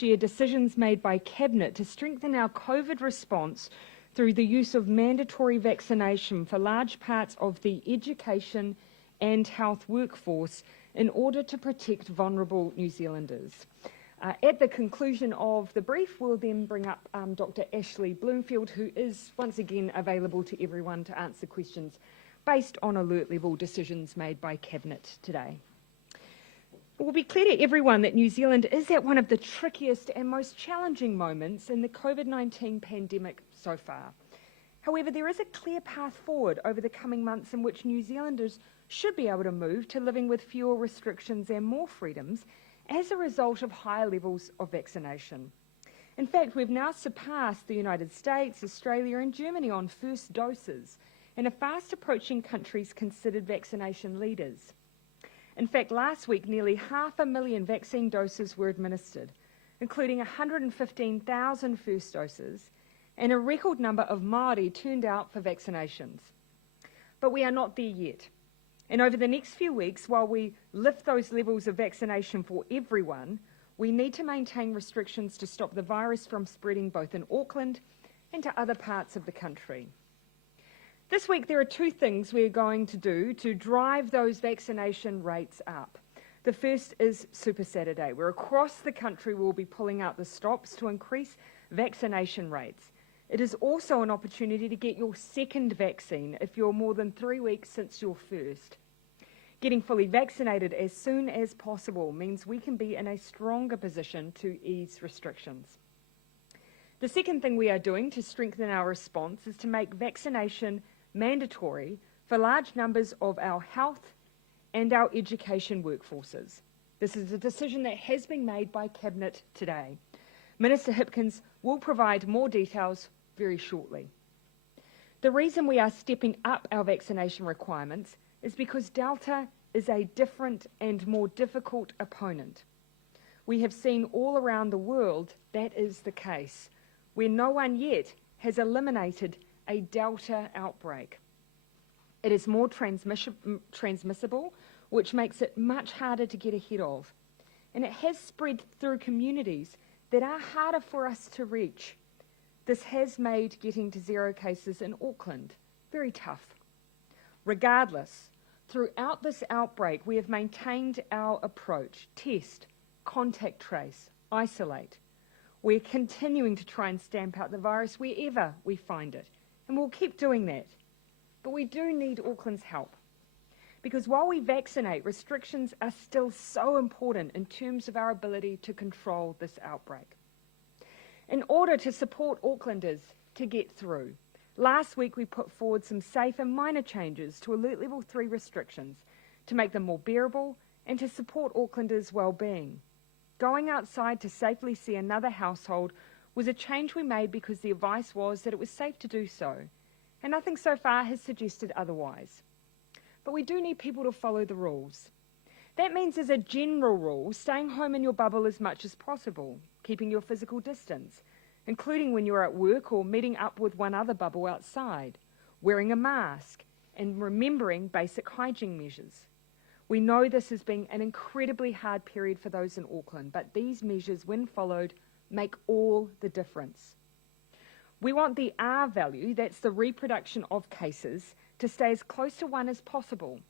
share decisions made by Cabinet to strengthen our COVID response through the use of mandatory vaccination for large parts of the education and health workforce in order to protect vulnerable New Zealanders. At the conclusion of the brief, we'll then bring up Dr. Ashley Bloomfield, who is once again available to everyone to answer questions based on alert level decisions made by Cabinet today. It will be clear to everyone that New Zealand is at one of the trickiest and most challenging moments in the COVID-19 pandemic so far. However, there is a clear path forward over the coming months in which New Zealanders should be able to move to living with fewer restrictions and more freedoms as a result of higher levels of vaccination. In fact, we've now surpassed the United States, Australia and Germany on first doses and are fast approaching countries considered vaccination leaders. In fact, last week nearly 500,000 vaccine doses were administered, including 115,000 first doses, and a record number of Maori turned out for vaccinations. But we are not there yet. And over the next few weeks, while we lift those levels of vaccination for everyone, we need to maintain restrictions to stop the virus from spreading both in Auckland and to other parts of the country. This week, there are two things we're going to do to drive those vaccination rates up. The first is Super Saturday, where across the country we'll be pulling out the stops to increase vaccination rates. It is also an opportunity to get your second vaccine if you're more than 3 weeks since your first. Getting fully vaccinated as soon as possible means we can be in a stronger position to ease restrictions. The second thing we are doing to strengthen our response is to make vaccination mandatory for large numbers of our health and our education workforces. This is a decision that has been made by Cabinet today. Minister Hipkins will provide more details very shortly. The reason we are stepping up our vaccination requirements is because Delta is a different and more difficult opponent. We have seen all around the world that is the case, where no one yet has eliminated a Delta outbreak. It is more transmissible, which makes it much harder to get ahead of, and it has spread through communities that are harder for us to reach. This has made getting to zero cases in Auckland very tough. Regardless, throughout this outbreak, we have maintained our approach: test, contact trace, isolate. We're continuing to try and stamp out the virus wherever we find it, and we'll keep doing that. But we do need Auckland's help, because while we vaccinate, restrictions are still so important in terms of our ability to control this outbreak. In order to support Aucklanders to get through, last week we put forward some safe and minor changes to Alert Level 3 restrictions to make them more bearable and to support Aucklanders' well-being. Going outside to safely see another household was a change we made because the advice was that it was safe to do so, and nothing so far has suggested otherwise. But we do need people to follow the rules. That means, as a general rule, staying home in your bubble as much as possible, keeping your physical distance, including when you're at work or meeting up with one other bubble outside, wearing a mask, and remembering basic hygiene measures. We know this has been an incredibly hard period for those in Auckland, but these measures, when followed, make all the difference. We want the R value, that's the reproduction of cases, to stay as close to 1 as possible.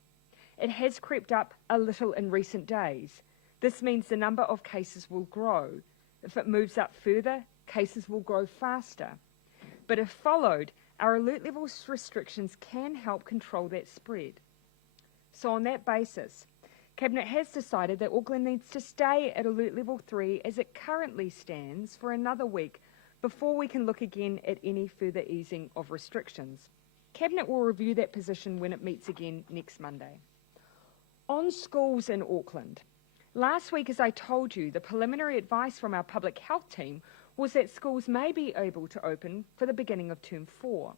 It has crept up a little in recent days. This means the number of cases will grow. If it moves up further, cases will grow faster. But if followed, our alert level restrictions can help control that spread. So on that basis, Cabinet has decided that Auckland needs to stay at Alert Level 3 as it currently stands for another week before we can look again at any further easing of restrictions. Cabinet will review that position when it meets again next Monday. On schools in Auckland, last week, as I told you, the preliminary advice from our public health team was that schools may be able to open for the beginning of Term 4.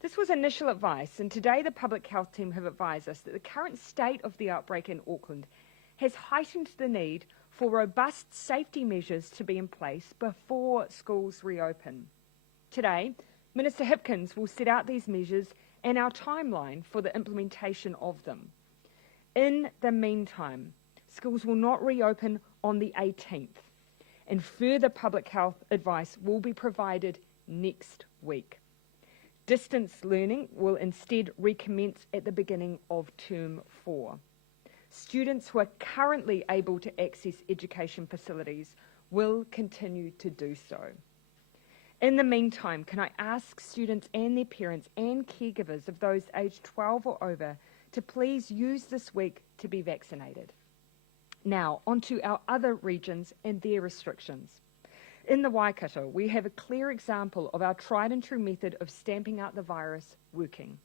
This was initial advice, and today the public health team have advised us that the current state of the outbreak in Auckland has heightened the need for robust safety measures to be in place before schools reopen. Today, Minister Hipkins will set out these measures and our timeline for the implementation of them. In the meantime, schools will not reopen on the 18th. and further public health advice will be provided next week. Distance learning will instead recommence at the beginning of Term 4. Students who are currently able to access education facilities will continue to do so. In the meantime, can I ask students and their parents and caregivers of those aged 12 or over to please use this week to be vaccinated? Now, onto our other regions and their restrictions. In the Waikato, we have a clear example of our tried and true method of stamping out the virus working.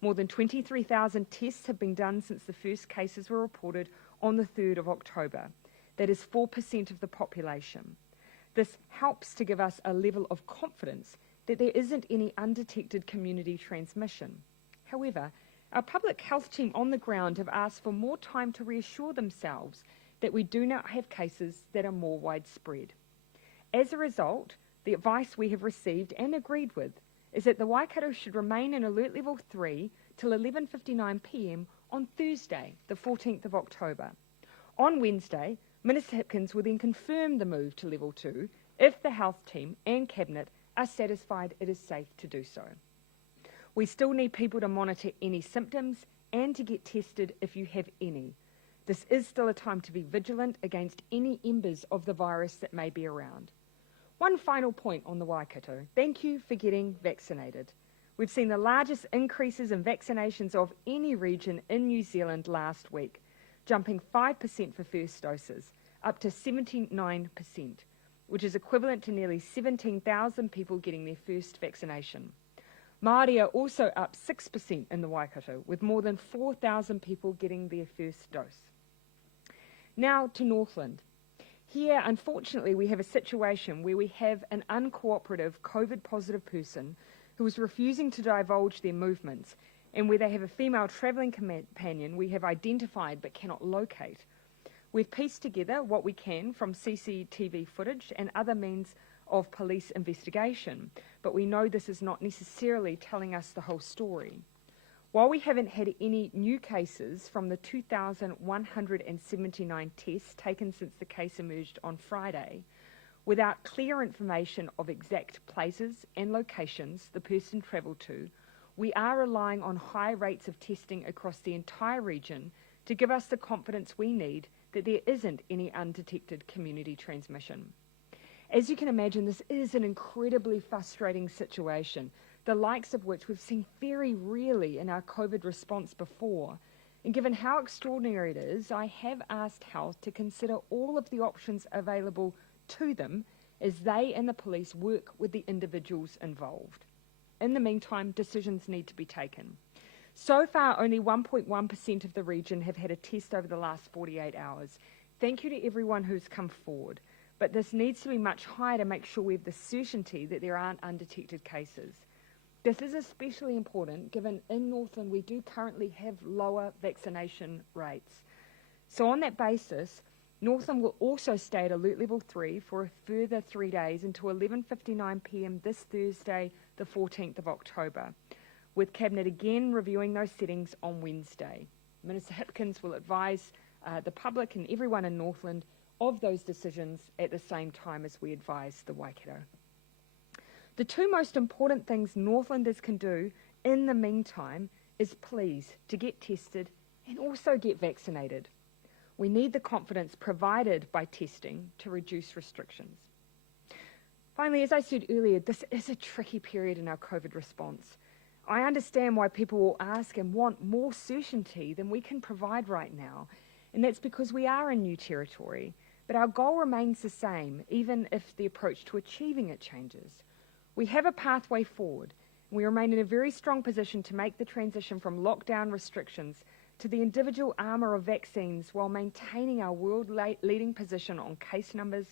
More than 23,000 tests have been done since the first cases were reported on the 3rd of October. That is 4% of the population. This helps to give us a level of confidence that there isn't any undetected community transmission. However, our public health team on the ground have asked for more time to reassure themselves that we do not have cases that are more widespread. As a result, the advice we have received and agreed with is that the Waikato should remain in Alert Level 3 till 11:59 p.m. on Thursday, the 14th of October. On Wednesday, Minister Hipkins will then confirm the move to Level 2 if the health team and Cabinet are satisfied it is safe to do so. We still need people to monitor any symptoms and to get tested if you have any. This is still a time to be vigilant against any embers of the virus that may be around. One final point on the Waikato. Thank you for getting vaccinated. We've seen the largest increases in vaccinations of any region in New Zealand last week, jumping 5% for first doses, up to 79%, which is equivalent to nearly 17,000 people getting their first vaccination. Maori are also up 6% in the Waikato, with more than 4,000 people getting their first dose. Now to Northland. Here, unfortunately, we have a situation where we have an uncooperative COVID-positive person who is refusing to divulge their movements, and where they have a female travelling companion we have identified but cannot locate. We've pieced together what we can from CCTV footage and other means of police investigation, but we know this is not necessarily telling us the whole story. While we haven't had any new cases from the 2,179 tests taken since the case emerged on Friday, without clear information of exact places and locations the person travelled to, we are relying on high rates of testing across the entire region to give us the confidence we need that there isn't any undetected community transmission. As you can imagine, this is an incredibly frustrating situation, the likes of which we've seen very rarely in our COVID response before. And given how extraordinary it is, I have asked Health to consider all of the options available to them as they and the police work with the individuals involved. In the meantime, decisions need to be taken. So far, only 1.1% of the region have had a test over the last 48 hours. Thank you to everyone who's come forward, but this needs to be much higher to make sure we have the certainty that there aren't undetected cases. This is especially important given in Northland we do currently have lower vaccination rates. So on that basis, Northland will also stay at Alert Level 3 for a further 3 days until 11:59 p.m. this Thursday, the 14th of October, with Cabinet again reviewing those settings on Wednesday. Minister Hipkins will advise the public and everyone in Northland of those decisions at the same time as we advise the Waikato. The two most important things Northlanders can do in the meantime is please to get tested and also get vaccinated. We need the confidence provided by testing to reduce restrictions. Finally, as I said earlier, this is a tricky period in our COVID response. I understand why people will ask and want more certainty than we can provide right now, and that's because we are in new territory. But our goal remains the same, even if the approach to achieving it changes. We have a pathway forward, and we remain in a very strong position to make the transition from lockdown restrictions to the individual armour of vaccines while maintaining our world-leading position on case numbers,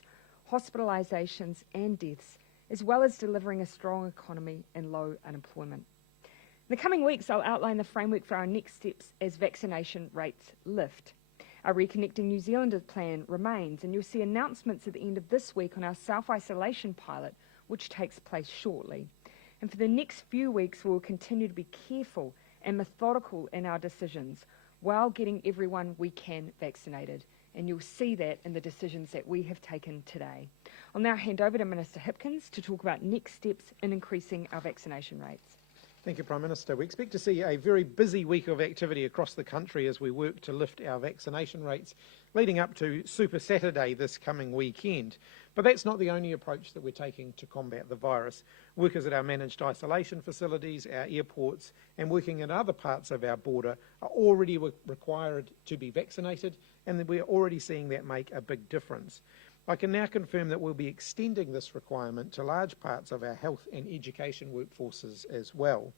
hospitalisations and deaths, as well as delivering a strong economy and low unemployment. In the coming weeks, I'll outline the framework for our next steps as vaccination rates lift. Our Reconnecting New Zealanders plan remains, and you'll see announcements at the end of this week on our self-isolation pilot, which takes place shortly. And for the next few weeks, we'll continue to be careful and methodical in our decisions while getting everyone we can vaccinated. and you'll see that in the decisions that we have taken today. I'll now hand over to Minister Hipkins to talk about next steps in increasing our vaccination rates. Thank you, Prime Minister. We expect to see a very busy week of activity across the country as we work to lift our vaccination rates, leading up to Super Saturday this coming weekend. But that's not the only approach that we're taking to combat the virus. Workers at our managed isolation facilities, our airports, and working in other parts of our border are already required to be vaccinated, and we're already seeing that make a big difference. I can now confirm that we'll be extending this requirement to large parts of our health and education workforces as well.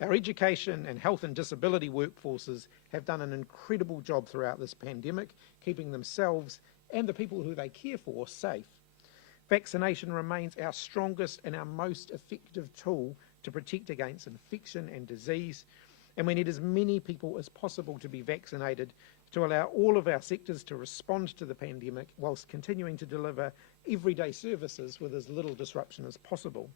Our education and health and disability workforces have done an incredible job throughout this pandemic, keeping themselves and the people who they care for safe. Vaccination remains our strongest and our most effective tool to protect against infection and disease, and we need as many people as possible to be vaccinated to allow all of our sectors to respond to the pandemic whilst continuing to deliver everyday services with as little disruption as possible.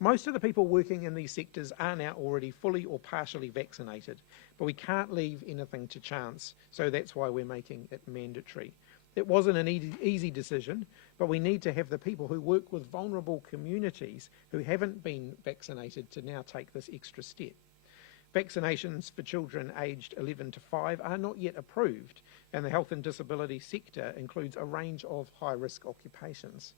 Most of the people working in these sectors are now already fully or partially vaccinated, but we can't leave anything to chance, so that's why we're making it mandatory. It wasn't an easy decision, but we need to have the people who work with vulnerable communities who haven't been vaccinated to now take this extra step. Vaccinations for children aged 11 to 5 are not yet approved, and the health and disability sector includes a range of high-risk occupations.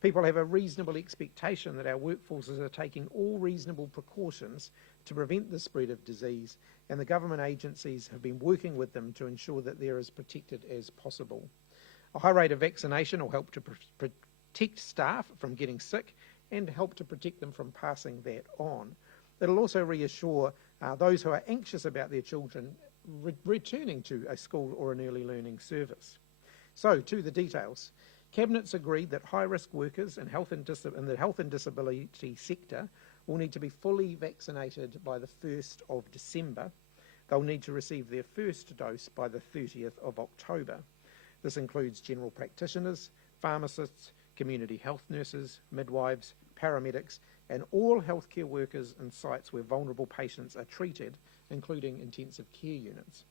People have a reasonable expectation that our workforces are taking all reasonable precautions to prevent the spread of disease, and the government agencies have been working with them to ensure that they're as protected as possible. A high rate of vaccination will help to protect staff from getting sick and help to protect them from passing that on. It'll also reassure those who are anxious about their children returning to a school or an early learning service. So, to the details. Cabinet's agreed that high-risk workers in the health and disability sector will need to be fully vaccinated by the 1st of December. They'll need to receive their first dose by the 30th of October. This includes general practitioners, pharmacists, community health nurses, midwives, paramedics, and all healthcare workers in sites where vulnerable patients are treated, including intensive care units.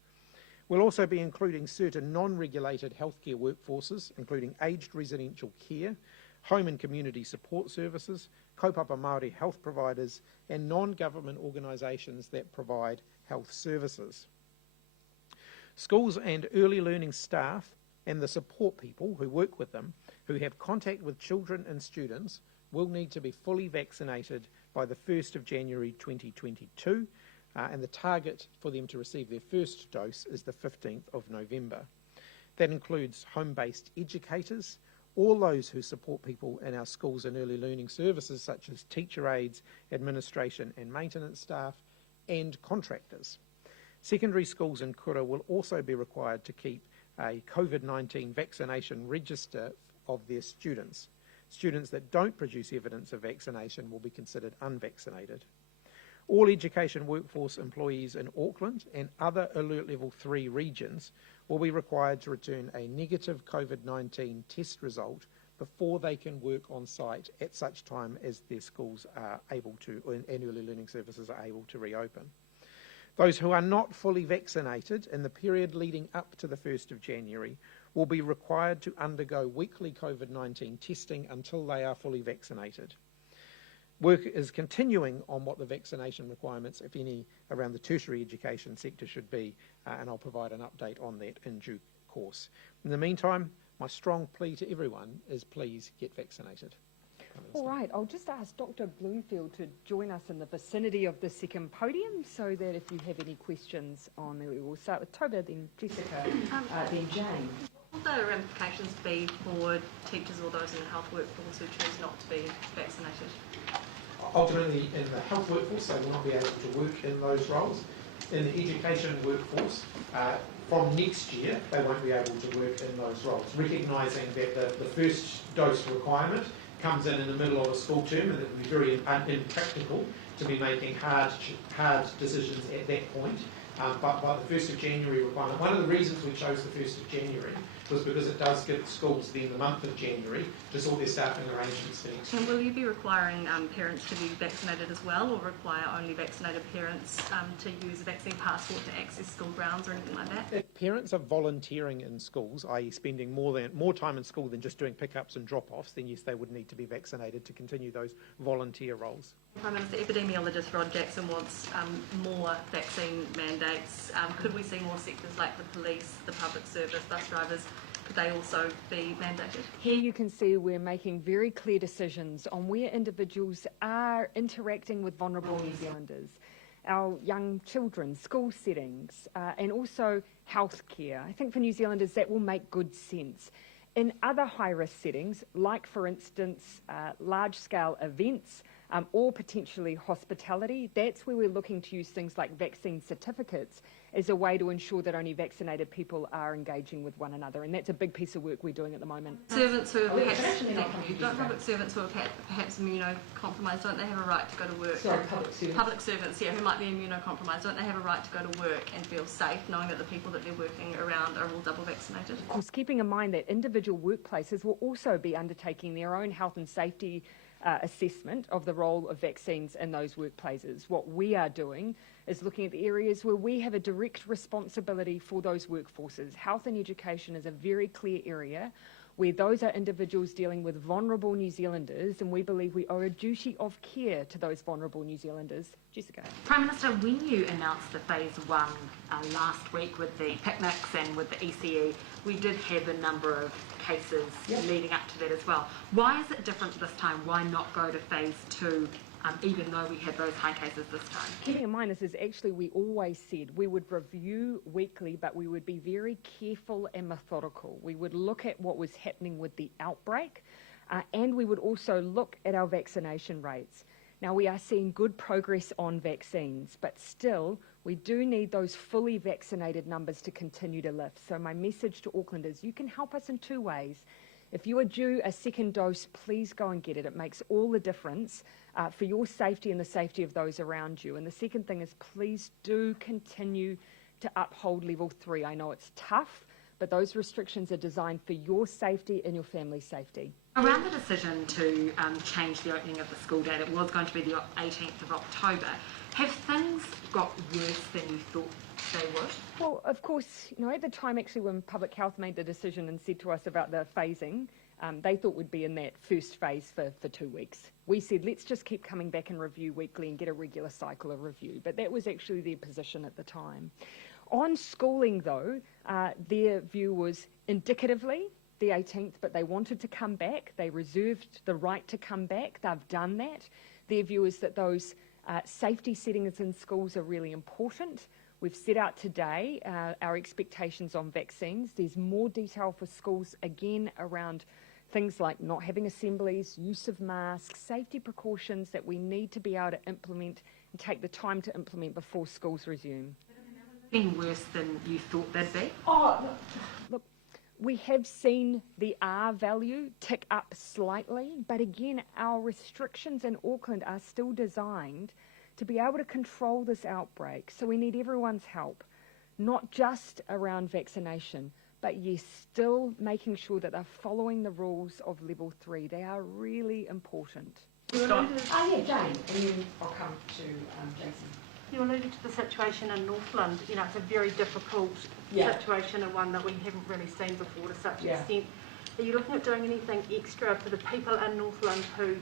We'll also be including certain non-regulated healthcare workforces, including aged residential care, home and community support services, kaupapa Maori health providers, and non-government organisations that provide health services. Schools and early learning staff and the support people who work with them, who have contact with children and students, will need to be fully vaccinated by the 1st of January 2022, and the target for them to receive their first dose is the 15th of November. That includes home-based educators, all those who support people in our schools and early learning services such as teacher aides, administration and maintenance staff, and contractors. Secondary schools in kura will also be required to keep a COVID-19 vaccination register of their students. Students that don't produce evidence of vaccination will be considered unvaccinated. All education workforce employees in Auckland and other Alert Level 3 regions will be required to return a negative COVID-19 test result before they can work on site at such time as their schools are able to, and early learning services are able to reopen. Those who are not fully vaccinated in the period leading up to the 1st of January will be required to undergo weekly COVID-19 testing until they are fully vaccinated. Work is continuing on what the vaccination requirements, if any, around the tertiary education sector should be, and I'll provide an update on that in due course. In the meantime, my strong plea to everyone is please get vaccinated. All right, I'll just ask Dr. Bloomfield to join us in the vicinity of the second podium so that if you have any questions on there, we will start with Toba, then Jessica, then Jane. What will the ramifications be for teachers or those in the health workforce who choose not to be vaccinated? Ultimately, in the health workforce, they will not be able to work in those roles. In the education workforce, from next year, they won't be able to work in those roles, recognising that the first dose requirement comes in the middle of a school term, and it would be very impractical to be making hard decisions at that point. But by the 1st of January requirement, one of the reasons we chose the 1st of January was because it does give schools then the month of January to sort their staffing arrangements for next year. And will you be requiring parents to be vaccinated as well, or require only vaccinated parents to use a vaccine passport to access school grounds or anything like that? If parents are volunteering in schools, i.e. spending more time in school than just doing pickups and drop-offs, then yes, they would need to be vaccinated to continue those volunteer roles. Prime Minister, epidemiologist Rod Jackson wants more vaccine mandates. Could we see more sectors like the police, the public service, bus drivers, could they also be mandated? Here you can see we're making very clear decisions on where individuals are interacting with vulnerable New Zealanders, our young children, school settings, and also healthcare. I think for New Zealanders that will make good sense. In other high-risk settings, like for instance large-scale events or potentially hospitality, that's where we're looking to use things like vaccine certificates as a way to ensure that only vaccinated people are engaging with one another, and that's a big piece of work we're doing at the moment. Servants who are public servants who are perhaps immunocompromised, don't they have a right to go to work? Sorry, public servants. Public servants, yeah, who might be immunocompromised, don't they have a right to go to work and feel safe knowing that the people that they're working around are all double vaccinated? Of course, keeping in mind that individual workplaces will also be undertaking their own health and safety assessment of the role of vaccines in those workplaces. What we are doing is looking at the areas where we have a direct responsibility for those workforces. Health and education is a very clear area where those are individuals dealing with vulnerable New Zealanders, and we believe we owe a duty of care to those vulnerable New Zealanders. Jessica. Prime Minister, when you announced the phase 1 last week with the picnics and with the ECE, we did have a number of cases leading up to that as well. Why is it different this time? Why not go to phase 2, even though we had those high cases this time? Keeping in mind, this is actually, we always said we would review weekly, but we would be very careful and methodical. We would look at what was happening with the outbreak, and we would also look at our vaccination rates. Now, we are seeing good progress on vaccines, but still, we do need those fully vaccinated numbers to continue to lift. So my message to Auckland is you can help us in 2 ways. If you are due a second dose, please go and get it. It makes all the difference for your safety and the safety of those around you. And the second thing is please do continue to uphold level 3. I know it's tough, but those restrictions are designed for your safety and your family's safety. Around the decision to change the opening of the school date, it was going to be the 18th of October. Have things got worse than you thought they would? Well, of course, at the time actually when Public Health made the decision and said to us about the phasing, they thought we'd be in that first phase for 2 weeks. We said, let's just keep coming back and review weekly and get a regular cycle of review. But that was actually their position at the time. On schooling, though, their view was indicatively the 18th, but they wanted to come back. They reserved the right to come back. They've done that. Their view is that those safety settings in schools are really important. We've set out today our expectations on vaccines. There's more detail for schools, again, around things like not having assemblies, use of masks, safety precautions that we need to be able to implement and take the time to implement before schools resume. Been worse than you thought they'd be? Look, we have seen the R value tick up slightly, but again, our restrictions in Auckland are still designed to be able to control this outbreak. So we need everyone's help, not just around vaccination, but yes, still making sure that they're following the rules of level 3. They are really important. Jane, and then I'll come to Jason. You alluded to the situation in Northland. It's a very difficult situation and one that we haven't really seen before to such extent. Are you looking at doing anything extra for the people in Northland who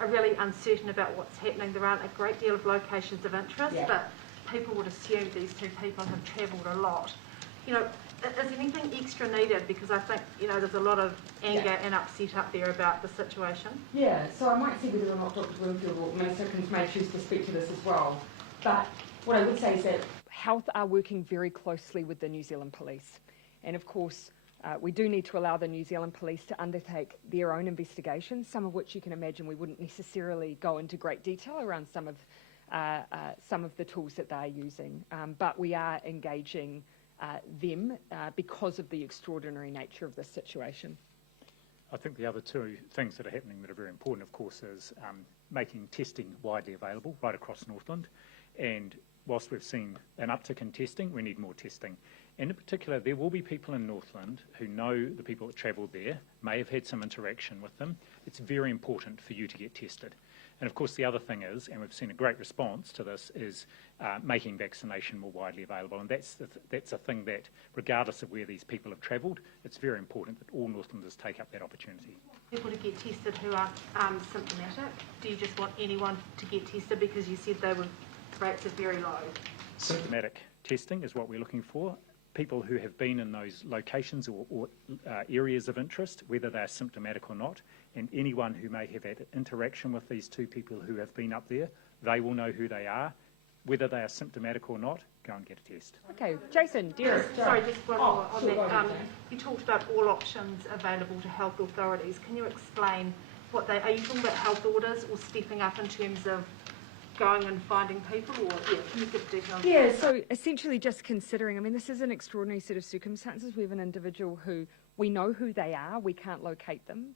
are really uncertain about what's happening? There aren't a great deal of locations of interest, but people would assume these 2 people have travelled a lot. Is anything extra needed? Because I think, there's a lot of anger and upset up there about the situation. Yeah, so I might see whether or not Dr. Winfield or Minister may choose to speak to this as well. But what I would say is that Health are working very closely with the New Zealand Police. And of course, we do need to allow the New Zealand Police to undertake their own investigations, some of which you can imagine we wouldn't necessarily go into great detail around some of the tools that they're using. But we are engaging them because of the extraordinary nature of this situation. I think the other 2 things that are happening that are very important, of course, is making testing widely available right across Northland. And whilst we've seen an uptick in testing, we need more testing. And in particular, there will be people in Northland who know the people that travelled there, may have had some interaction with them. It's very important for you to get tested. And of course, the other thing is, and we've seen a great response to this, is making vaccination more widely available. And that's a thing that, regardless of where these people have travelled, it's very important that all Northlanders take up that opportunity. People to get tested who are symptomatic? Do you just want anyone to get tested because you said they were rates are very low? Symptomatic testing is what we're looking for. People who have been in those locations or areas of interest, whether they're symptomatic or not, and anyone who may have had interaction with these two people who have been up there, they will know who they are. Whether they are symptomatic or not, go and get a test. Okay, Jason, Derek. Sorry, just one more on that. You talked about all options available to health authorities. Can you explain what they are? You talking about health orders or stepping up in terms of going and finding people, or can you give details? Yeah, so essentially just considering, I mean, this is an extraordinary set of circumstances. We have an individual who we know who they are, we can't locate them.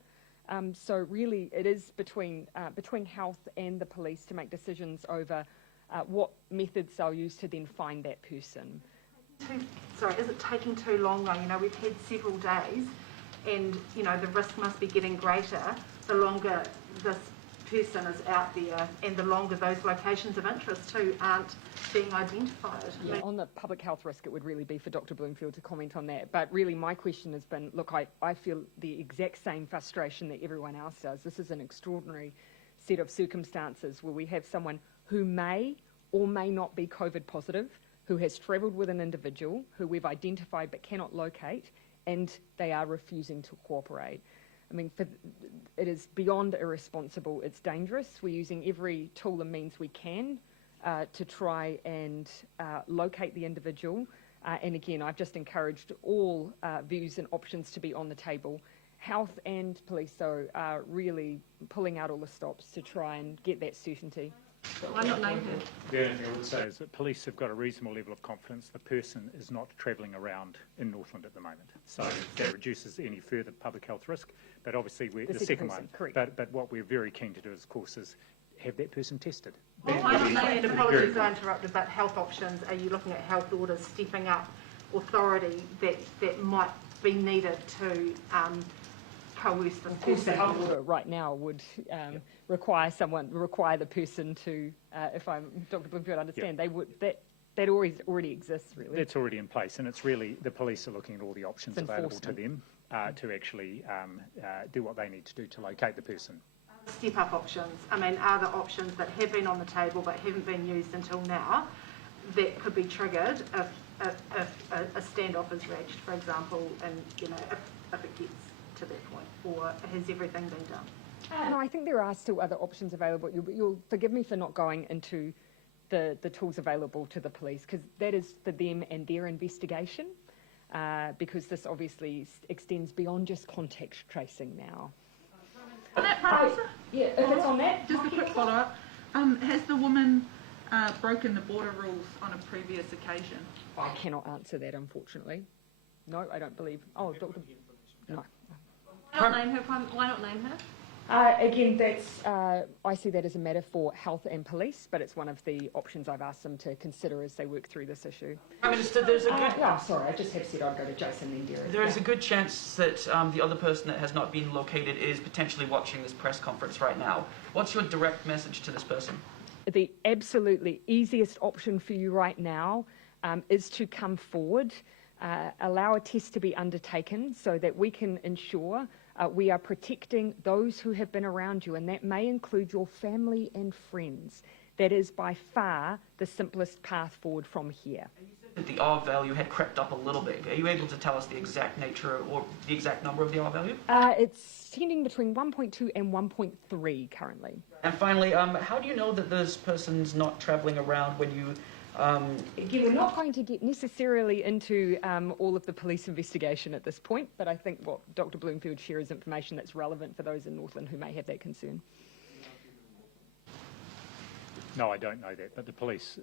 So really it is between health and the police to make decisions over what methods they'll use to then find that person. Sorry, is it taking too long though? You know, we've had several days and, you know, the risk must be getting greater the longer this person is out there and the longer those locations of interest too aren't being identified. Yeah, on the public health risk, it would really be for Dr. Bloomfield to comment on that. But really my question has been, look, I feel the exact same frustration that everyone else does. This is an extraordinary set of circumstances where we have someone who may or may not be COVID positive, who has travelled with an individual who we've identified but cannot locate, and they are refusing to cooperate. I mean, it is beyond irresponsible. It's dangerous. We're using every tool and means we can to try and locate the individual. And again, I've just encouraged all views and options to be on the table. Health and police, though, are really pulling out all the stops to try and get that certainty. Why not name her? The only thing I would say is that police have got a reasonable level of confidence the person is not travelling around in Northland at the moment. So that reduces any further public health risk. But obviously, the second one. But what we're very keen to do, of course, is have that person tested. Apologies I interrupted, but health options, are you looking at health orders stepping up authority that might be needed to coerce them? Of course, the health order right now would require the person to, if I'm Dr. Bloomfield, understand, that already exists, really. That's already in place, and it's really the police are looking at all the options available to them to actually do what they need to do to locate the person. Step-up options, I mean, are there options that have been on the table but haven't been used until now that could be triggered if a standoff is reached, for example, and, you know, if it gets to that point, or has everything been done? No, I think there are still other options available. You'll forgive me for not going into the tools available to the police, because that is for them and their investigation, because this obviously extends beyond just contact tracing now. Yeah, if it's on that. Just a quick follow-up. Has the woman broken the border rules on a previous occasion? I cannot answer that, unfortunately. No, I don't believe. Oh, Dr. No. Why not name her? Again, that's I see that as a matter for health and police, but it's one of the options I've asked them to consider as they work through this issue. Prime Minister, there's a good... I'm sorry, I just have said I'd go to Jason then Derek. There is a good chance that the other person that has not been located is potentially watching this press conference right now. What's your direct message to this person? The absolutely easiest option for you right now is to come forward, allow a test to be undertaken so that we can ensure we are protecting those who have been around you, and that may include your family and friends. That is by far the simplest path forward from here. You said that the R value had crept up a little bit. Are you able to tell us the exact nature or the exact number of the R value? It's tending between 1.2 and 1.3 currently. And finally, how do you know that this person's not travelling around when you... Again, we're not going to get necessarily into all of the police investigation at this point, but I think what Dr. Bloomfield shares is information that's relevant for those in Northland who may have that concern. No, I don't know that, but the police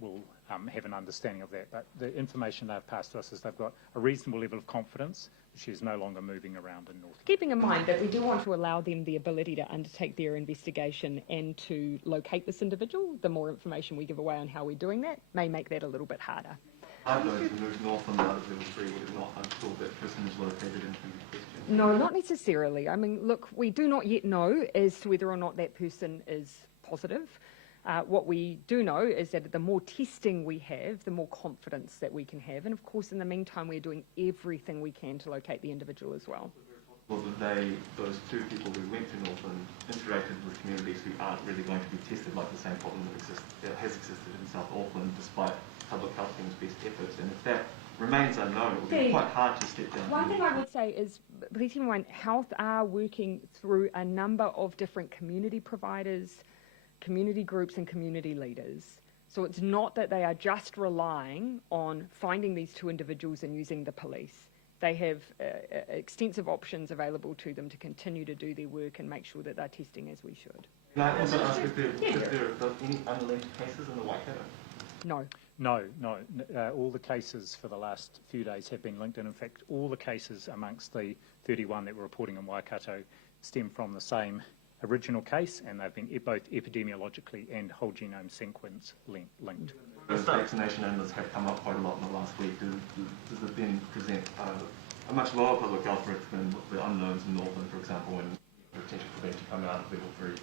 will have an understanding of that. But the information they've passed to us is they've got a reasonable level of confidence that she's no longer moving around in Northland. Keeping in mind that we do want to allow them the ability to undertake their investigation and to locate this individual. The more information we give away on how we're doing that may make that a little bit harder. Are those who moved Northland out of level 3, would it not until that person is located in question? No, not necessarily. I mean, look, we do not yet know as to whether or not that person is positive. What we do know is that the more testing we have, the more confidence that we can have. And of course, in the meantime, we're doing everything we can to locate the individual as well. Well, those two people who went to Northland interacted with communities who aren't really going to be tested like the same problem that has existed in South Auckland despite public health team's best efforts. And if that remains unknown, it will be quite hard to step down. One thing I would say is, please keep in mind, Health are working through a number of different community providers, community groups and community leaders. So it's not that they are just relying on finding these two individuals and using the police. They have extensive options available to them to continue to do their work and make sure that they're testing as we should. Can I also ask if there are any unlinked cases in the Waikato? No. No. All the cases for the last few days have been linked, and in fact, all the cases amongst the 31 that we're reporting in Waikato stem from the same original case, and they've been both epidemiologically and whole genome sequence linked. Those vaccination numbers have come up quite a lot in the last week. Does it then present a much lower public health risk than the unknowns in Northland, for example, and the potential for them to come out of level 3?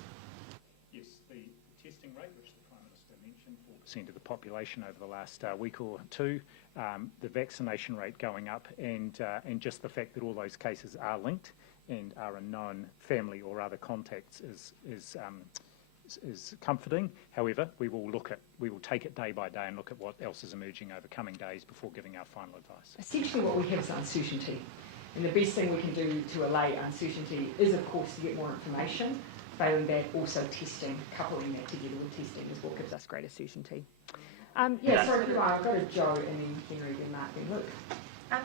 Yes, the testing rate, which the Prime Minister mentioned, 4% of the population over the last week or two, the vaccination rate going up, and just the fact that all those cases are linked and are a known family or other contacts is comforting. However, we will take it day by day and look at what else is emerging over coming days before giving our final advice. Essentially what we have is uncertainty, and the best thing we can do to allay uncertainty is of course to get more information. Failing that, also testing, coupling that together with testing is what gives us greater certainty. Sorry, I'll go to Joe and then Henry, then Mark, then Luke.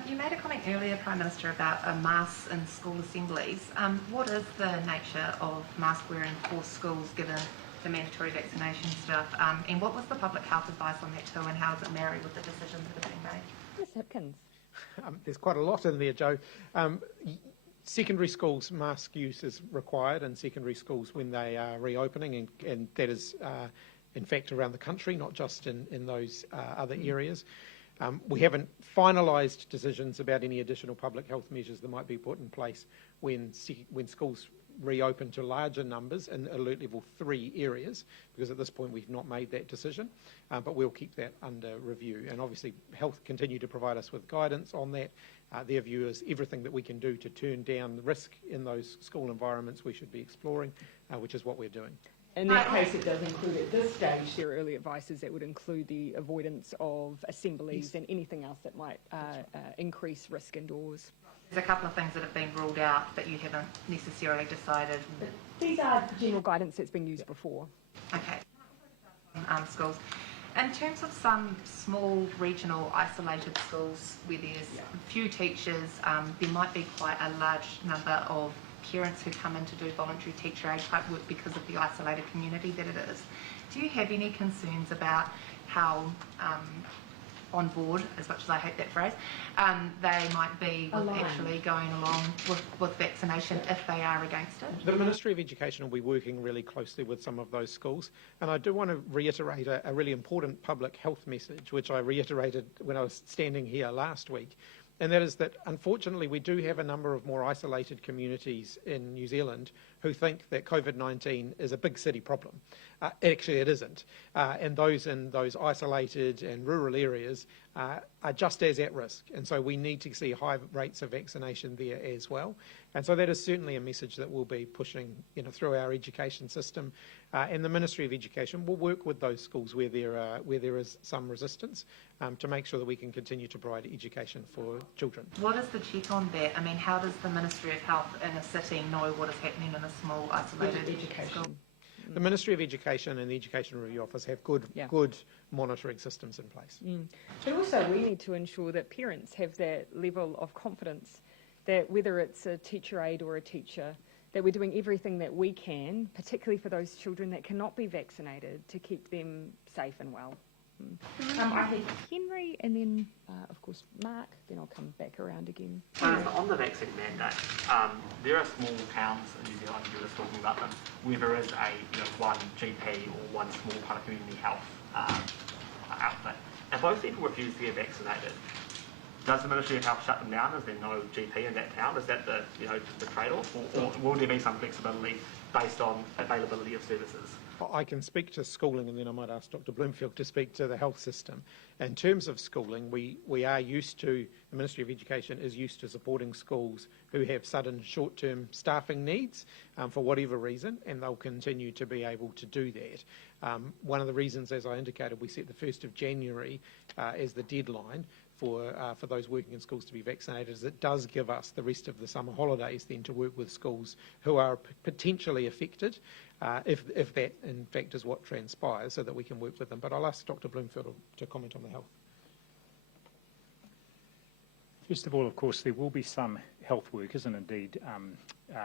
You made a comment earlier, Prime Minister, about masks in school assemblies. What is the nature of mask wearing for schools given the mandatory vaccination stuff? And what was the public health advice on that too, and how does it marry with the decisions that are being made? Ms Hipkins. There's quite a lot in there, Joe. Secondary schools, mask use is required in secondary schools when they are reopening, and that is in fact around the country, not just in those other areas. We haven't finalised decisions about any additional public health measures that might be put in place when schools reopen to larger numbers in alert level 3 areas, because at this point we've not made that decision, but we'll keep that under review. And obviously Health continue to provide us with guidance on that. Their view is everything that we can do to turn down the risk in those school environments we should be exploring, which is what we're doing. In that case, it does include at this stage their early advices that would include the avoidance of assemblies and anything else that might increase risk indoors. There's a couple of things that have been ruled out that you haven't necessarily decided. These are general guidance that's been used before. Okay. Schools. In terms of some small, regional, isolated schools where there's few teachers, there might be quite a large number of parents who come in to do voluntary teacher aid type work because of the isolated community that it is. Do you have any concerns about how on board, as much as I hate that phrase, they might be with actually going along with vaccination if they are against it? The Ministry of Education will be working really closely with some of those schools, and I do want to reiterate a really important public health message, which I reiterated when I was standing here last week. And that is that, unfortunately, we do have a number of more isolated communities in New Zealand who think that COVID-19 is a big city problem. Actually, it isn't. And those in those isolated and rural areas are just as at risk. And so we need to see high rates of vaccination there as well. And so that is certainly a message that we'll be pushing through our education system. And the Ministry of Education will work with those schools where there is some resistance to make sure that we can continue to provide education for children. What is the check on that? I mean, how does the Ministry of Health in a city know what is happening in a small isolated school? The Ministry of Education and the Education Review Office have good monitoring systems in place. But also we need to ensure that parents have that level of confidence that whether it's a teacher aide or a teacher, that we're doing everything that we can, particularly for those children that cannot be vaccinated, to keep them safe and well. I had Henry and then, of course, Mark, then I'll come back around again. On the vaccine mandate, there are small towns in New Zealand, you were just talking about them, where there is one GP or one small kind of community health outfit. If those people refuse to get vaccinated, does the Ministry of Health shut them down? Is there no GP in that town? Is that the trade-off? Or will there be some flexibility based on availability of services? I can speak to schooling, and then I might ask Dr Bloomfield to speak to the health system. In terms of schooling, we are used to, the Ministry of Education is used to supporting schools who have sudden short-term staffing needs for whatever reason, and they'll continue to be able to do that. One of the reasons, as I indicated, we set the 1st of January as the deadline for those working in schools to be vaccinated, is it does give us the rest of the summer holidays then to work with schools who are potentially affected, if that in fact is what transpires, so that we can work with them. But I'll ask Dr Bloomfield to comment on the health. First of all, of course, there will be some health workers and indeed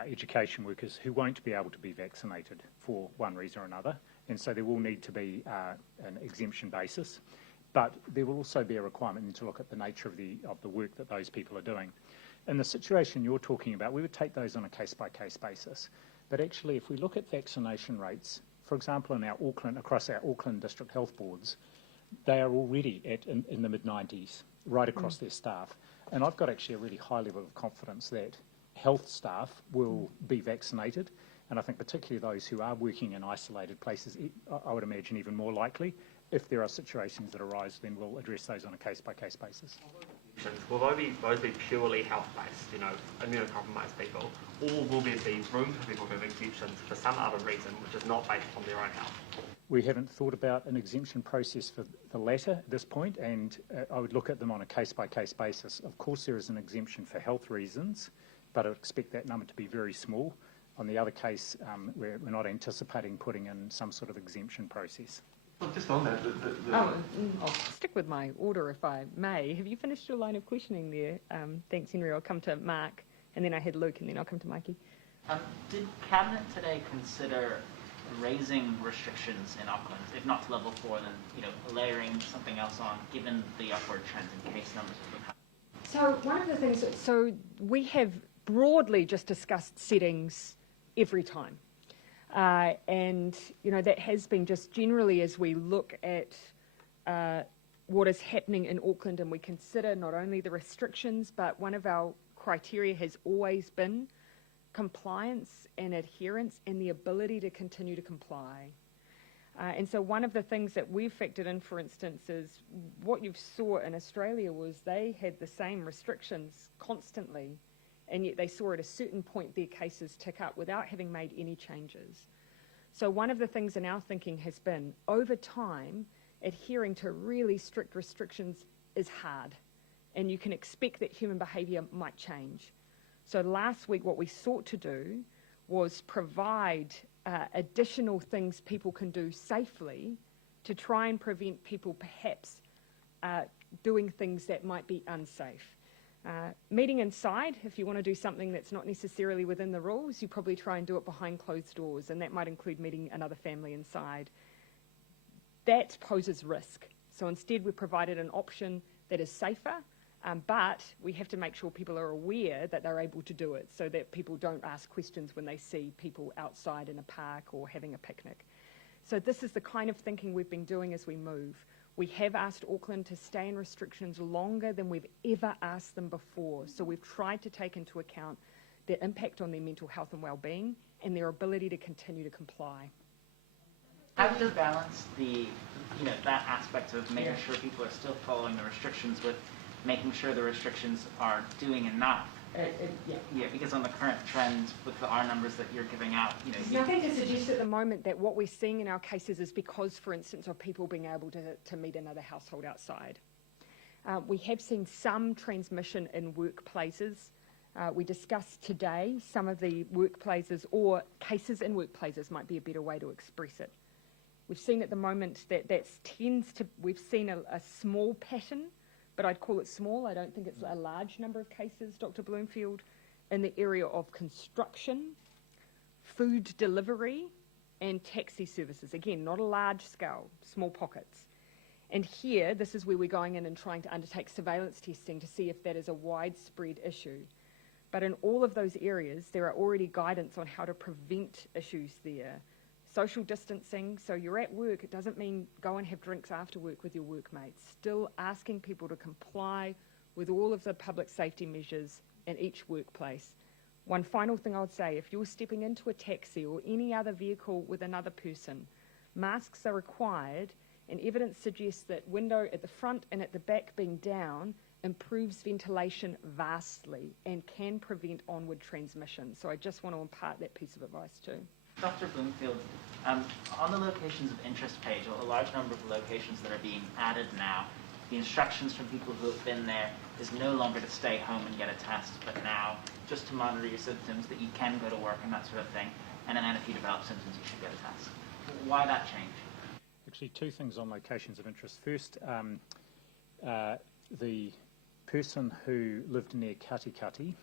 education workers who won't be able to be vaccinated for one reason or another, and so there will need to be an exemption basis. But there will also be a requirement to look at the nature of the work that those people are doing. In the situation you're talking about, we would take those on a case-by-case basis. But actually, if we look at vaccination rates, for example, across our Auckland District Health Boards, they are already in the mid-90s, right across their staff. And I've got actually a really high level of confidence that health staff will be vaccinated, and I think particularly those who are working in isolated places, I would imagine even more likely. If there are situations that arise, then we'll address those on a case-by-case basis. Will those be purely health-based, immunocompromised people, or will there be room for people who have exemptions for some other reason which is not based on their own health? We haven't thought about an exemption process for the latter at this point, and I would look at them on a case-by-case basis. Of course, there is an exemption for health reasons, but I would expect that number to be very small. On the other case, we're not anticipating putting in some sort of exemption process. Well, just on that, I'll stick with my order if I may. Have you finished your line of questioning there? Thanks, Henry. I'll come to Mark, and then I had Luke, and then I'll come to Mikey. Did Cabinet today consider raising restrictions in Auckland, if not to level 4, then layering something else on, given the upward trends in case numbers have been high? So one of the things, so we have broadly just discussed settings every time. And, that has been just generally as we look at what is happening in Auckland and we consider not only the restrictions, but one of our criteria has always been compliance and adherence and the ability to continue to comply. And so one of the things that we've factored in, for instance, is what you saw in Australia was they had the same restrictions constantly, and yet they saw at a certain point their cases tick up without having made any changes. So one of the things in our thinking has been, over time, adhering to really strict restrictions is hard, and you can expect that human behaviour might change. So last week what we sought to do was provide additional things people can do safely to try and prevent people perhaps doing things that might be unsafe. Meeting inside, if you want to do something that's not necessarily within the rules, you probably try and do it behind closed doors, and that might include meeting another family inside. That poses risk. So instead we provided an option that is safer, but we have to make sure people are aware that they're able to do it so that people don't ask questions when they see people outside in a park or having a picnic. So this is the kind of thinking we've been doing as we move. We have asked Auckland to stay in restrictions longer than we've ever asked them before. So we've tried to take into account their impact on their mental health and well-being and their ability to continue to comply. How do you balance that aspect of making sure people are still following the restrictions with making sure the restrictions are doing enough? Because on the current trend with the R numbers that you're giving out, There's nothing to suggest at the moment that what we're seeing in our cases is because, for instance, of people being able to meet another household outside. We have seen some transmission in workplaces. We discussed today some of the workplaces, or cases in workplaces might be a better way to express it. We've seen at the moment that we've seen a small pattern, but I'd call it small. I don't think it's a large number of cases, Dr. Bloomfield, in the area of construction, food delivery, and taxi services. Again, not a large scale, small pockets. And here, this is where we're going in and trying to undertake surveillance testing to see if that is a widespread issue. But in all of those areas, there are already guidance on how to prevent issues there. social distancing, so you're at work, it doesn't mean go and have drinks after work with your workmates. Still asking people to comply with all of the public safety measures in each workplace. One final thing I would say, if you're stepping into a taxi or any other vehicle with another person, masks are required, and evidence suggests that window at the front and at the back being down improves ventilation vastly and can prevent onward transmission. So I just want to impart that piece of advice too. Dr. Bloomfield, on the locations of interest page, or a large number of locations that are being added now, the instructions from people who have been there is no longer to stay home and get a test, but now just to monitor your symptoms, that you can go to work and that sort of thing, and then if you develop symptoms, you should get a test. Why that change? Actually, two things on locations of interest. First, the person who lived near Katikati,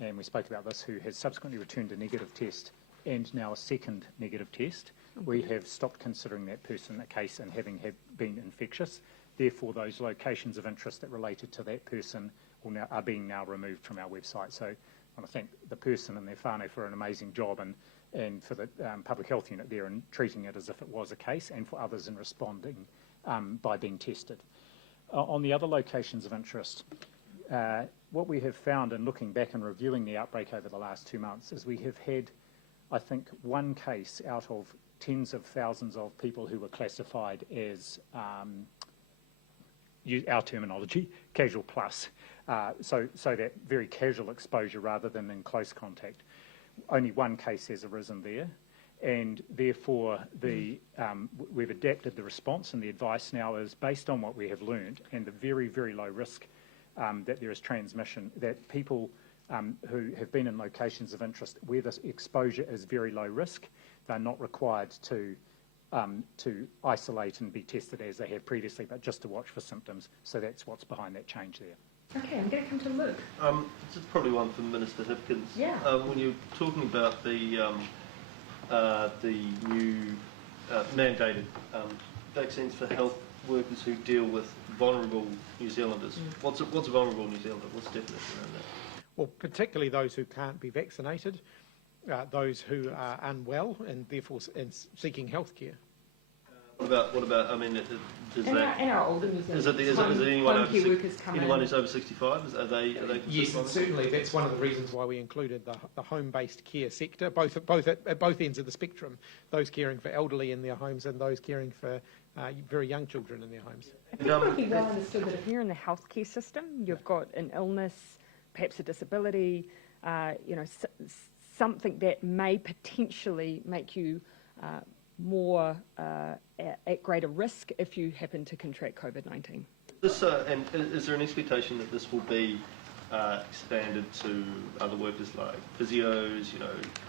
and we spoke about this, who has subsequently returned a negative test and now a second negative test, we have stopped considering that person a case and having been infectious. Therefore, those locations of interest that related to that person are being now removed from our website. So I want to thank the person and their whānau for an amazing job, and for the public health unit there in treating it as if it was a case, and for others in responding by being tested. On the other locations of interest, what we have found in looking back and reviewing the outbreak over the last 2 months is we have had, I think, one case out of tens of thousands of people who were classified as, our terminology, casual plus. So that very casual exposure rather than in close contact. Only one case has arisen there, and therefore we've adapted the response, and the advice now is based on what we have learned and the very, very low risk that there is transmission, that people who have been in locations of interest where this exposure is very low risk, they're not required to isolate and be tested as they have previously, but just to watch for symptoms. So that's what's behind that change there. Okay, I'm going to come to Luke. This is probably one for Minister Hipkins. Yeah. When you're talking about the new mandated vaccines for health workers who deal with vulnerable New Zealanders, what's a vulnerable New Zealander? What's the definition around that? Well, particularly those who can't be vaccinated, those who are unwell and therefore seeking health care. What about? I mean, does that? And our older New Is it anyone over anyone who's over 65? Are they? Yes, and certainly that's one of the reasons why we included the home-based care sector, both at both ends of the spectrum. Those caring for elderly in their homes and those caring for very young children in their homes. I think it would be well understood that if you're in the healthcare system, you've got an illness, perhaps a disability, something that may potentially make you more at greater risk if you happen to contract COVID-19. And is there an expectation that this will be expanded to other workers like physios,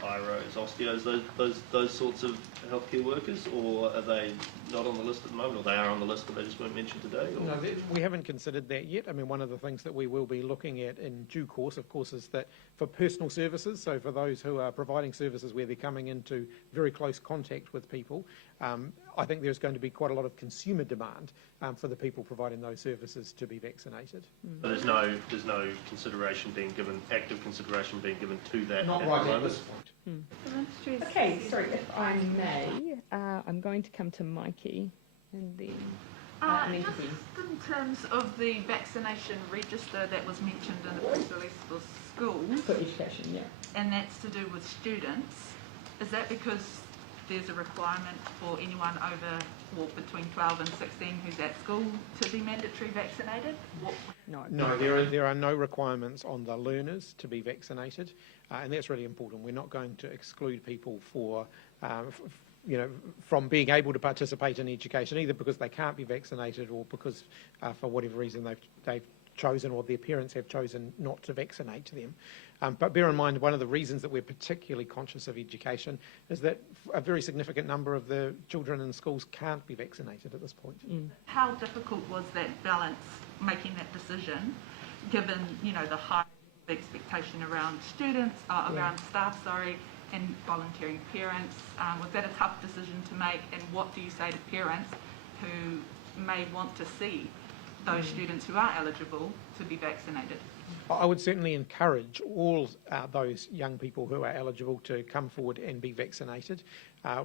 chiros, osteos, those sorts of healthcare workers, or are they not on the list at the moment, or they are on the list but they just weren't mentioned today? Or? No, we haven't considered that yet. I mean, one of the things that we will be looking at in due course, of course, is that for personal services, so for those who are providing services where they're coming into very close contact with people, I think there's going to be quite a lot of consumer demand for the people providing those services to be vaccinated. But there's no consideration being given, active consideration being given to that. Not right at this point. Okay, sorry, if I may, I'm going to come to Mikey and then... Just in terms of the vaccination register that was mentioned in the press release for schools. For education, yeah. And that's to do with students. Is that because there's a requirement for anyone over between 12 and 16 who's at school to be mandatory vaccinated? No, there are no requirements on the learners to be vaccinated, and that's really important. We're not going to exclude people from being able to participate in education, either because they can't be vaccinated or because for whatever reason they've chosen or their parents have chosen not to vaccinate them. But bear in mind, one of the reasons that we're particularly conscious of education is that a very significant number of the children in schools can't be vaccinated at this point. How difficult was that balance, making that decision, given the high expectation around students, around staff, and volunteering parents? Was that a tough decision to make, and what do you say to parents who may want to see those students who are eligible to be vaccinated? I would certainly encourage all those young people who are eligible to come forward and be vaccinated.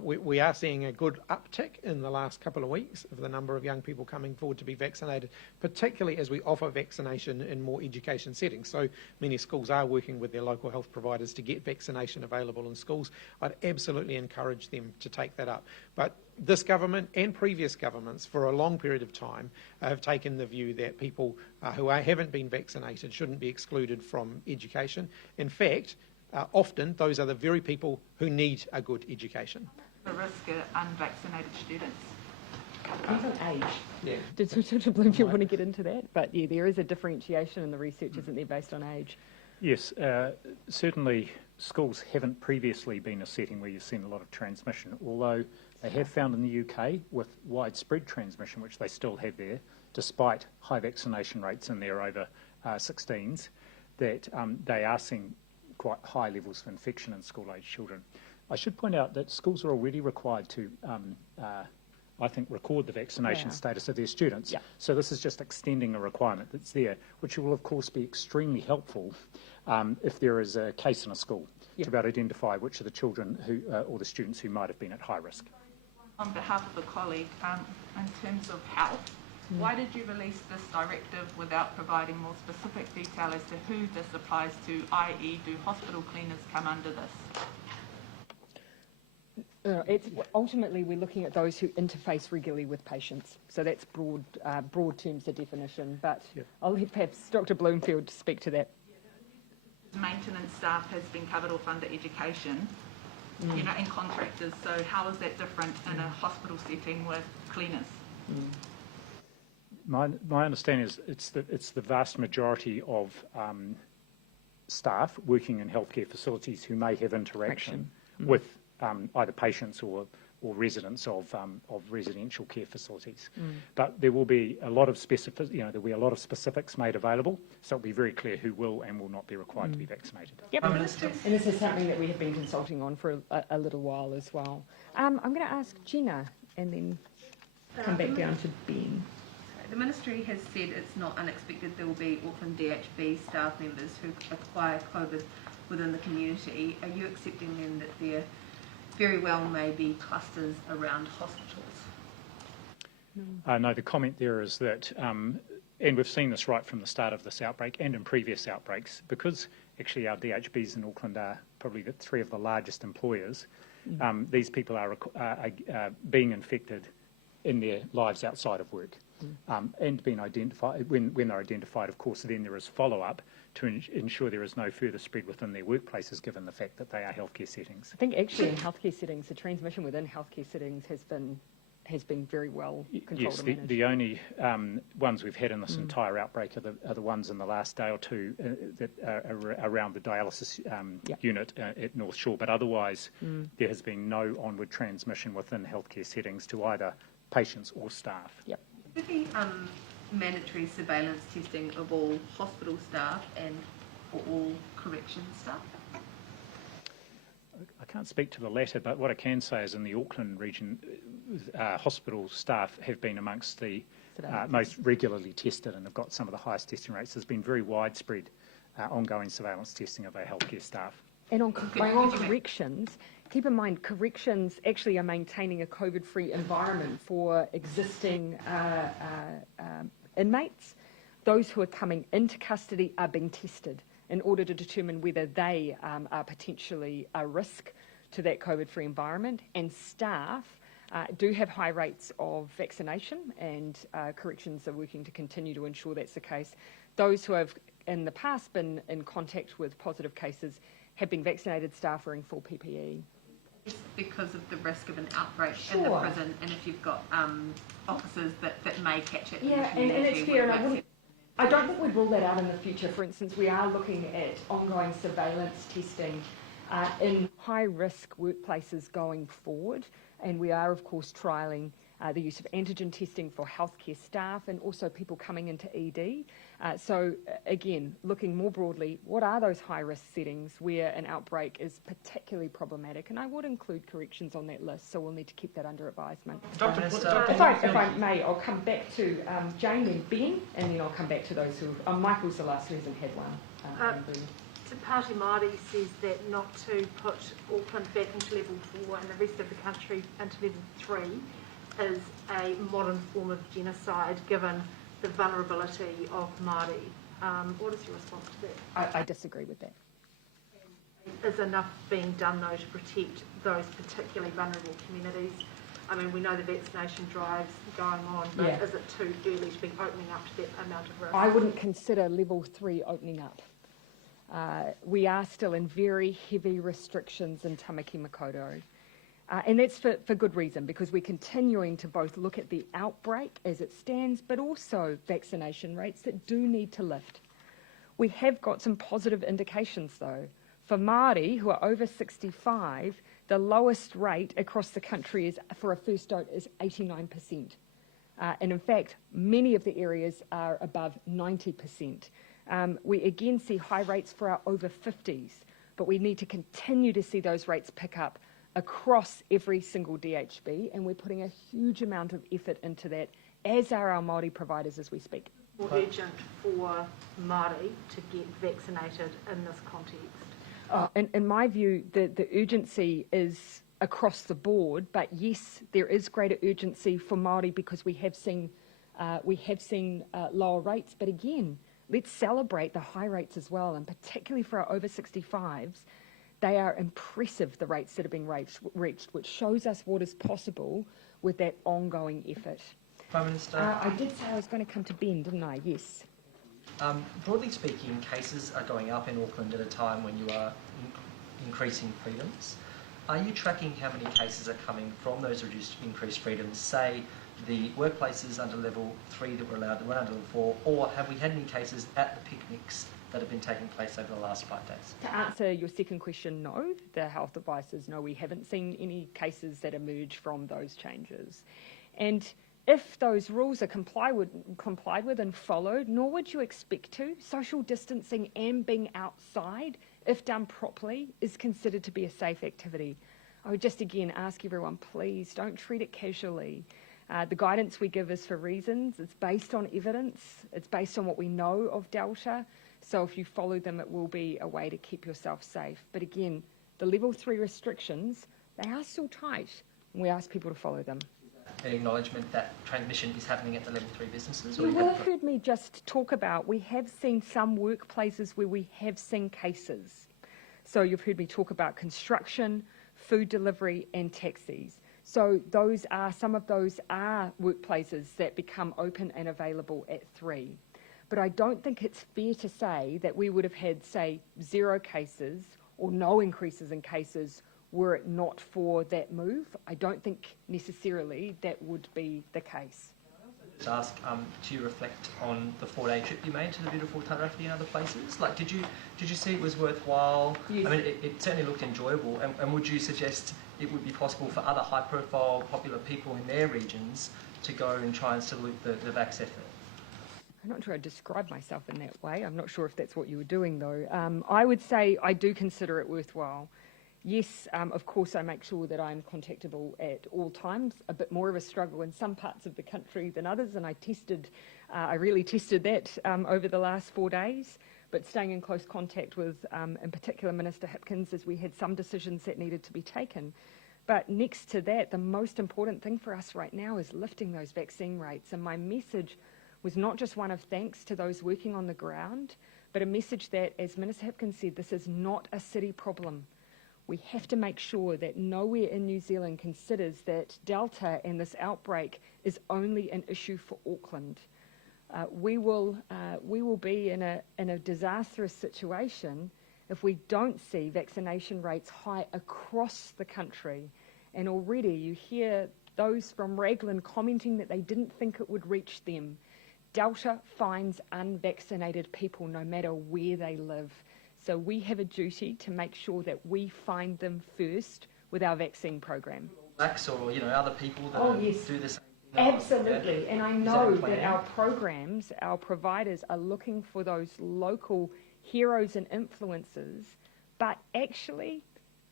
We are seeing a good uptick in the last couple of weeks of the number of young people coming forward to be vaccinated, particularly as we offer vaccination in more education settings. So many schools are working with their local health providers to get vaccination available in schools. I'd absolutely encourage them to take that up. But this government and previous governments for a long period of time have taken the view that people who haven't been vaccinated shouldn't be excluded from education. In fact, often those are the very people who need a good education. The risk of unvaccinated students. Depends on age. Yeah. Did Dr. Bloomfield want to get into that? But yeah, there is a differentiation in the research, isn't there, based on age? Yes, certainly schools haven't previously been a setting where you've seen a lot of transmission, although they have found in the UK with widespread transmission, which they still have there, despite high vaccination rates in their over 16s, that they are seeing quite high levels of infection in school-age children. I should point out that schools are already required to, I think, record the vaccination status of their students. Yeah. So this is just extending a requirement that's there, which will, of course, be extremely helpful if there is a case in a school to be able to identify which of the children who, or the students who might have been at high risk. On behalf of a colleague, in terms of health, why did you release this directive without providing more specific detail as to who this applies to, i.e. do hospital cleaners come under this? Ultimately, we're looking at those who interface regularly with patients. So that's broad terms of definition. But I'll let perhaps Dr. Bloomfield speak to that. Maintenance staff has been covered off under education, you know, and contractors. So how is that different in a hospital setting with cleaners? My understanding is it's the vast majority of staff working in healthcare facilities who may have interaction with either patients or residents of residential care facilities. But there will be a lot of there'll be a lot of specifics made available, so it'll be very clear who will and will not be required to be vaccinated. Yep. And this is something that we have been consulting on for a little while as well. I'm going to ask Gina and then come back down to Ben. The Ministry has said it's not unexpected there will be Auckland DHB staff members who acquire COVID within the community. Are you accepting then that there very well may be clusters around hospitals? No, the comment there is that, and we've seen this right from the start of this outbreak and in previous outbreaks, because actually our DHBs in Auckland are probably the three of the largest employers, these people are being infected in their lives outside of work. And being identified, when they're identified, of course, then there is follow-up to ensure there is no further spread within their workplaces, given the fact that they are healthcare settings. I think actually in healthcare settings, the transmission within healthcare settings has been very well controlled and managed. The only ones we've had in this entire outbreak are the ones in the last day or two that are around the dialysis unit at North Shore, but otherwise there has been no onward transmission within healthcare settings to either patients or staff. Yep. Could be mandatory surveillance testing of all hospital staff and for all corrections staff? I can't speak to the latter, but what I can say is in the Auckland region, hospital staff have been amongst the most regularly tested and have got some of the highest testing rates. There's been very widespread ongoing surveillance testing of our healthcare staff. And on corrections, keep in mind, corrections actually are maintaining a COVID-free environment for existing inmates. Those who are coming into custody are being tested in order to determine whether they are potentially a risk to that COVID-free environment. And staff do have high rates of vaccination, and corrections are working to continue to ensure that's the case. Those who have in the past been in contact with positive cases have been vaccinated, staff wearing full PPE. Because of the risk of an outbreak in the prison, and if you've got officers that may catch it. Yeah, and it's fair, and I don't think we'd rule that out in the future. For instance, we are looking at ongoing surveillance testing in high-risk workplaces going forward, and we are, of course, trialling the use of antigen testing for healthcare staff and also people coming into ED. So again, looking more broadly, what are those high-risk settings where an outbreak is particularly problematic? And I would include corrections on that list, so we'll need to keep that under advisement. If I may, I'll come back to Jane and Ben, and then I'll come back to those who... Michael's the last who hasn't had one. Te Pāti Māori says that not to put Auckland back into level 4 and the rest of the country into level 3 is a modern form of genocide given the vulnerability of Māori. What is your response to that? I disagree with that. Is enough being done though to protect those particularly vulnerable communities? I mean, we know the vaccination drive's going on, but is it too early to be opening up to that amount of risk? I wouldn't consider level 3 opening up. We are still in very heavy restrictions in Tamaki Makaurau. And that's for good reason, because we're continuing to both look at the outbreak as it stands, but also vaccination rates that do need to lift. We have got some positive indications though. For Māori who are over 65, the lowest rate across the country is for a first dose is 89%. And in fact, many of the areas are above 90%. We again see high rates for our over 50s, but we need to continue to see those rates pick up across every single DHB, and we're putting a huge amount of effort into that, as are our Māori providers as we speak. More urgent for Māori to get vaccinated in this context? In my view, the urgency is across the board, but yes, there is greater urgency for Māori because we have seen lower rates. But again, let's celebrate the high rates as well, and particularly for our over 65s, they are impressive, the rates that are being reached, which shows us what is possible with that ongoing effort. Prime Minister. I did say I was going to come to Ben, didn't I? Yes. Broadly speaking, cases are going up in Auckland at a time when you are increasing freedoms. Are you tracking how many cases are coming from those increased freedoms, say the workplaces under level 3 that were allowed to run under level 4, or have we had any cases at the picnics that have been taking place over the last 5 days? To answer your second question, no. The health advice is no, we haven't seen any cases that emerge from those changes. And if those rules are complied with and followed, nor would you expect to, social distancing and being outside, if done properly, is considered to be a safe activity. I would just again ask everyone, please don't treat it casually. The guidance we give is for reasons. It's based on evidence. It's based on what we know of Delta. So if you follow them, it will be a way to keep yourself safe. But again, the level 3 restrictions, they are still tight, and we ask people to follow them. An acknowledgement that transmission is happening at the level 3 businesses? You will have heard me just talk about, we have seen some workplaces where we have seen cases. So you've heard me talk about construction, food delivery and taxis. So some of those are workplaces that become open and available at 3. But I don't think it's fair to say that we would have had, say, 0 cases or no increases in cases were it not for that move. I don't think necessarily that would be the case. Just ask, do you reflect on the 4-day trip you made to the beautiful Tairaki and other places? Like, did you see it was worthwhile? Yes. I mean, it certainly looked enjoyable. And would you suggest it would be possible for other high-profile, popular people in their regions to go and try and salute the Vax effort? I'm not sure I'd describe myself in that way. I'm not sure if that's what you were doing, though. I would say I do consider it worthwhile. Yes, of course, I make sure that I'm contactable at all times. A bit more of a struggle in some parts of the country than others, and I really tested that over the last 4 days. But staying in close contact with, in particular, Minister Hipkins, as we had some decisions that needed to be taken. But next to that, the most important thing for us right now is lifting those vaccine rates. And my message was not just one of thanks to those working on the ground, but a message that, as Minister Hipkins said, this is not a city problem. We have to make sure that nowhere in New Zealand considers that Delta and this outbreak is only an issue for Auckland. We will be in a disastrous situation if we don't see vaccination rates high across the country. And already you hear those from Raglan commenting that they didn't think it would reach them. Delta finds unvaccinated people no matter where they live. So we have a duty to make sure that we find them first with our vaccine program. Vax or other people that do the same thing? Absolutely. And I know that our programs, our providers are looking for those local heroes and influencers, but actually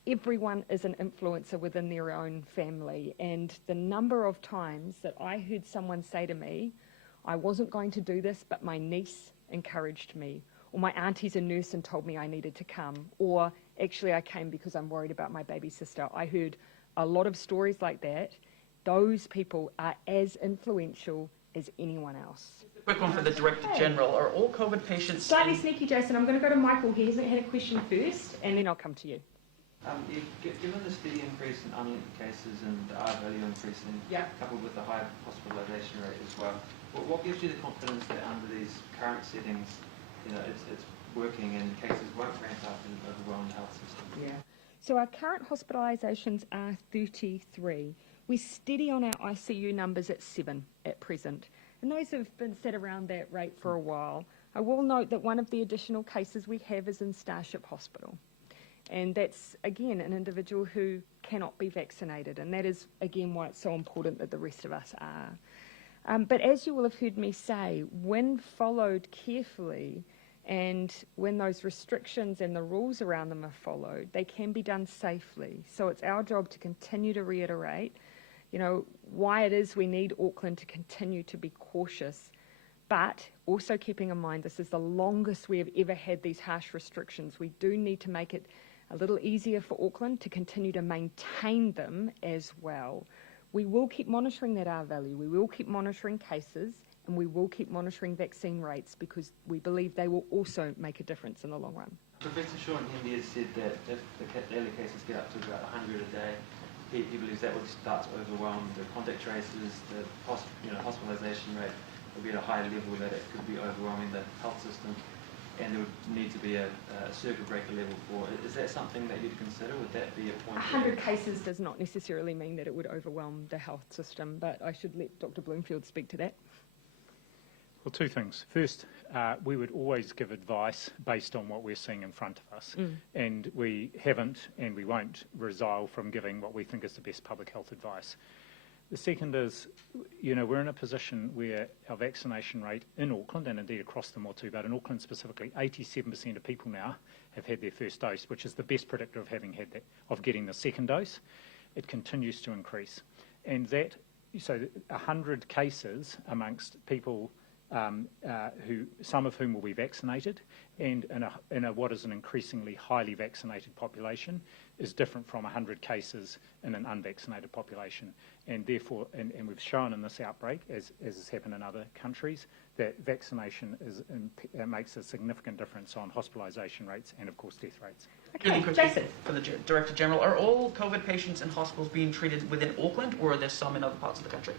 everyone is an influencer within their own family. And the number of times that I heard someone say to me, I wasn't going to do this, but my niece encouraged me. or my auntie's a nurse and told me I needed to come, or actually I came because I'm worried about my baby sister. I heard a lot of stories like that. Those people are as influential as anyone else. Quick one for the Director General. Are all COVID patients... Slightly sneaky, Jason. I'm going to go to Michael. He hasn't had a question first, and then I'll come to you. Given the steady increase in unlinked cases and the R-value increasing, coupled with the high hospitalisation rate as well, what gives you the confidence that under these current settings, it's working and cases won't ramp up and overwhelm the health system? Yeah. So our current hospitalisations are 33. We're steady on our ICU numbers at 7 at present, and those have been set around that rate for a while. I will note that one of the additional cases we have is in Starship Hospital. And that's, again, an individual who cannot be vaccinated. And that is, again, why it's so important that the rest of us are. But as you will have heard me say, when followed carefully and when those restrictions and the rules around them are followed, they can be done safely. So it's our job to continue to reiterate, why it is we need Auckland to continue to be cautious, but also keeping in mind this is the longest we have ever had these harsh restrictions. We do need to make it a little easier for Auckland to continue to maintain them as well. We will keep monitoring that R-value, we will keep monitoring cases, and we will keep monitoring vaccine rates because we believe they will also make a difference in the long run. Professor Sean Hendy has said that if the early cases get up to about 100 a day, he believes that would start to overwhelm the contact traces, the hospitalisation rate will be at a higher level that it could be overwhelming the health system, and there would need to be a circuit breaker level for it. Is that something that you'd consider? Would that be a point? 100 cases does not necessarily mean that it would overwhelm the health system, but I should let Dr. Bloomfield speak to that. Well, two things. First, we would always give advice based on what we're seeing in front of us, and we haven't and we won't resile from giving what we think is the best public health advice. The second is, we're in a position where our vaccination rate in Auckland, and indeed across the Motu, but in Auckland specifically, 87% of people now have had their first dose, which is the best predictor of having had that, of getting the second dose. It continues to increase. And so 100 cases amongst people some of whom will be vaccinated, and in what is an increasingly highly vaccinated population, is different from 100 cases in an unvaccinated population. And therefore, and we've shown in this outbreak, as has happened in other countries, that vaccination makes a significant difference on hospitalisation rates and, of course, death rates. Really quickly, Jason. For the Director General, are all COVID patients in hospitals being treated within Auckland, or are there some in other parts of the country?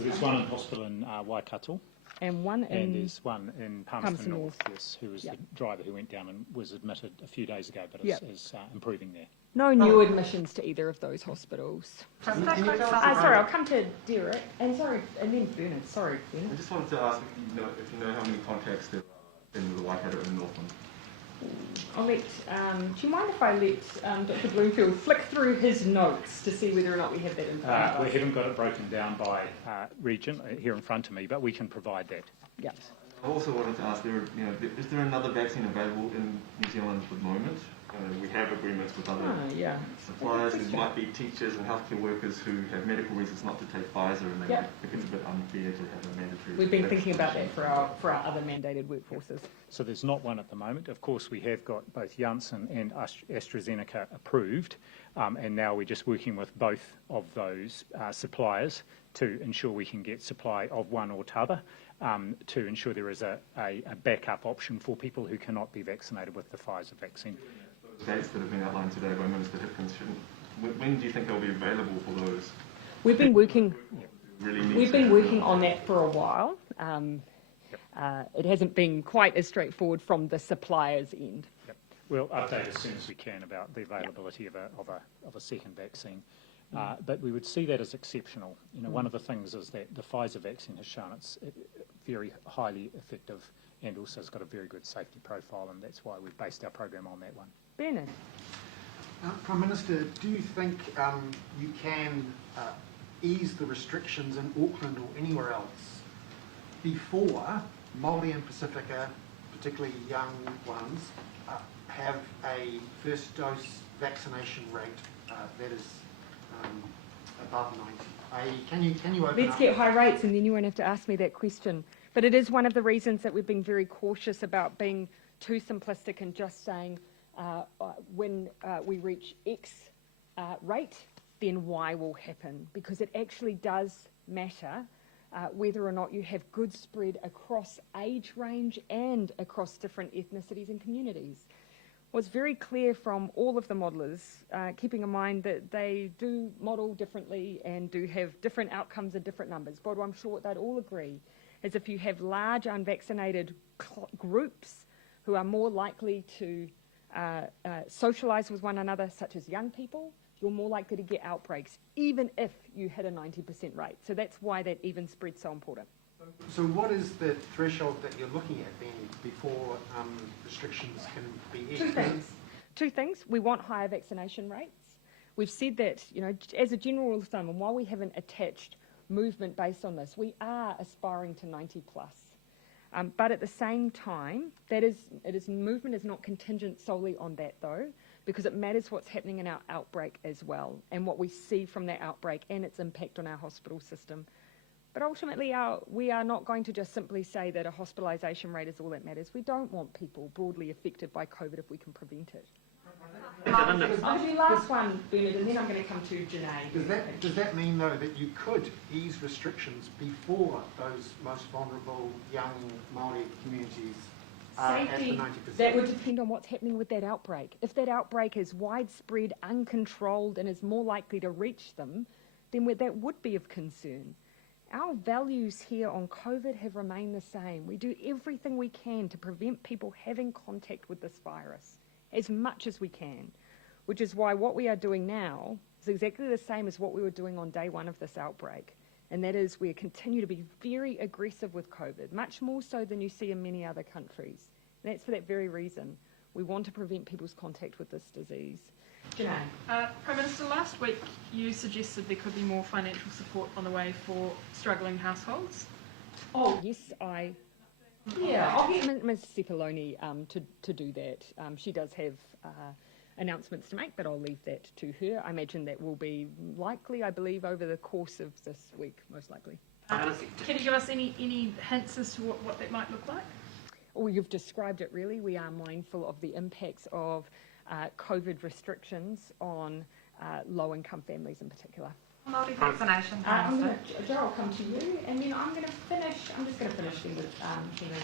There's one in hospital in Waikato. And there's one in Palmerston North, yes, who was the driver who went down and was admitted a few days ago, but is improving there. No new admissions to either of those hospitals. Sorry, I'll come to Derek. And then Bernard. Sorry, Bernard. I just wanted to ask if you know how many contacts there are in the Waikato and Northland. I'll let, do you mind if I let Dr. Bloomfield flick through his notes to see whether or not we have that in front of us? We haven't got it broken down by region here in front of me, but we can provide that. Yeah. I also wanted to ask, is there another vaccine available in New Zealand at the moment? We have agreements with other suppliers. There might be teachers and healthcare workers who have medical reasons not to take Pfizer, and they think it's a bit unfair to have a mandatory. We've been thinking about that for our other mandated workforces. So there's not one at the moment. Of course, we have got both Janssen and AstraZeneca approved, and now we're just working with both of those suppliers to ensure we can get supply of one or t'other, to ensure there is a backup option for people who cannot be vaccinated with the Pfizer vaccine. Dates that have been outlined today by Minister Hipkins, when do you think they'll be available for those? We've been working on that for a while. It hasn't been quite as straightforward from the supplier's end. Yep. We'll update as soon as we can about the availability of a second vaccine. But we would see that as exceptional. One of the things is that the Pfizer vaccine has shown it's very highly effective and also has got a very good safety profile, and that's why we've based our program on that one. Bernard. Prime Minister, do you think you can ease the restrictions in Auckland or anywhere else before Maori and Pacifica, particularly young ones, have a first dose vaccination rate that is above 90? Can you open Let's get high rates, and then you won't have to ask me that question. But it is one of the reasons that we've been very cautious about being too simplistic and just saying when we reach X rate, then Y will happen, because it actually does matter whether or not you have good spread across age range and across different ethnicities and communities. What's very clear from all of the modellers, keeping in mind that they do model differently and do have different outcomes and different numbers, but I'm sure what they'd all agree is if you have large unvaccinated groups who are more likely to socialise with one another, such as young people, you're more likely to get outbreaks, even if you hit a 90% rate. So that's why that even spread's so important. So what is the threshold that you're looking at then before restrictions can be eased? Two things. We want higher vaccination rates. We've said that, you know, as a general rule of thumb, and while we haven't attached movement based on this, we are aspiring to 90 plus. But at the same time, movement is not contingent solely on that though, because it matters what's happening in our outbreak as well, and what we see from that outbreak and its impact on our hospital system. But ultimately, we are not going to just simply say that a hospitalisation rate is all that matters. We don't want people broadly affected by COVID if we can prevent it. I'll do the last one, Bernard, and then I'm going to come to Janae. Does that mean, though, that you could ease restrictions before those most vulnerable young Maori communities are at the 90%? That would depend on what's happening with that outbreak. If that outbreak is widespread, uncontrolled, and is more likely to reach them, then that would be of concern. Our values here on COVID have remained the same. We do everything we can to prevent people having contact with this virus as much as we can, which is why what we are doing now is exactly the same as what we were doing on day one of this outbreak. And that is we continue to be very aggressive with COVID, much more so than you see in many other countries. And that's for that very reason. We want to prevent people's contact with this disease. Janae. Prime Minister, last week you suggested there could be more financial support on the way for struggling households. Oh, yes, I'll get Ms. Cepoloni to do that. She does have announcements to make, but I'll leave that to her. I imagine that will be likely, I believe, over the course of this week, most likely. Can you give us any hints as to what that might look like? Well, you've described it really. We are mindful of the impacts of COVID restrictions on low-income families in particular. Vaccination. Joe, I'll come to you, and then I'm just going to finish then with Hina.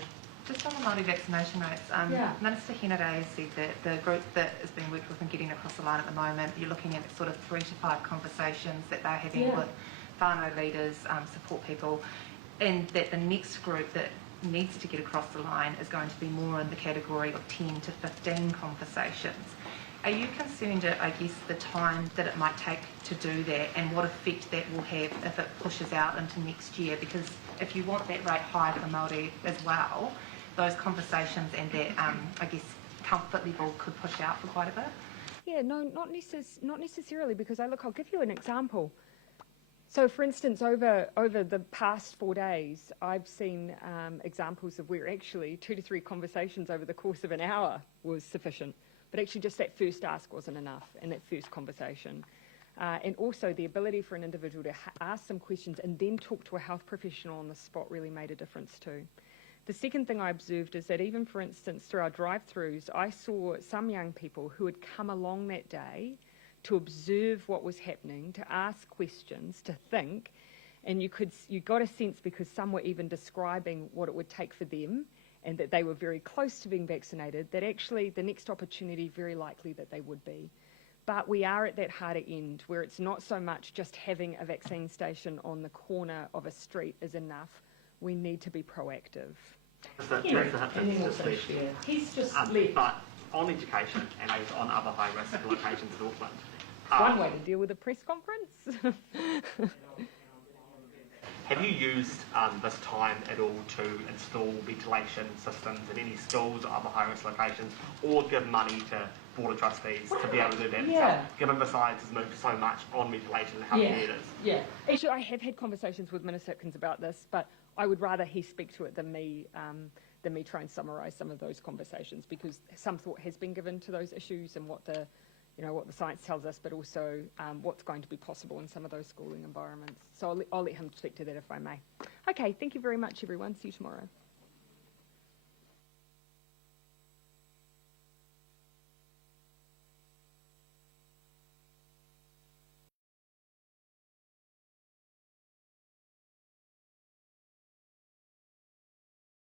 Just on the Maori vaccination rates, Minister Henare said that the group that is being worked with and getting across the line at the moment, you're looking at sort of 3 to 5 conversations that they're having with whānau leaders, support people, and that the next group that needs to get across the line is going to be more in the category of 10 to 15 conversations. Are you concerned at, I guess, the time that it might take to do that and what effect that will have if it pushes out into next year? Because if you want that rate high for Māori as well, those conversations and that, I guess, comfort level could push out for quite a bit? Yeah, no, not necessarily, because I'll give you an example. So, for instance, over the past 4 days, I've seen examples of where actually 2 to 3 conversations over the course of an hour was sufficient, but actually just that first ask wasn't enough, and that first conversation. And also the ability for an individual to ask some questions and then talk to a health professional on the spot really made a difference too. The second thing I observed is that even, for instance, through our drive-thrus, I saw some young people who had come along that day to observe what was happening, to ask questions, to think, and you got a sense, because some were even describing what it would take for them and that they were very close to being vaccinated, that actually the next opportunity, very likely that they would be. But we are at that harder end where it's not so much just having a vaccine station on the corner of a street is enough. We need to be proactive. He's just but on education and on other high-risk locations in Auckland. One way to deal with a press conference. Have you used this time at all to install ventilation systems in any schools or other high-risk locations, or give money to board of trustees to be able to do that? Yeah. Given the science has moved so much on ventilation and how key it is. Yeah. Actually, I have had conversations with Minister Hipkins about this, but I would rather he speak to it than me try and summarise some of those conversations, because some thought has been given to those issues and what the science tells us, but also what's going to be possible in some of those schooling environments. So I'll let him speak to that if I may. Okay, thank you very much, everyone. See you tomorrow.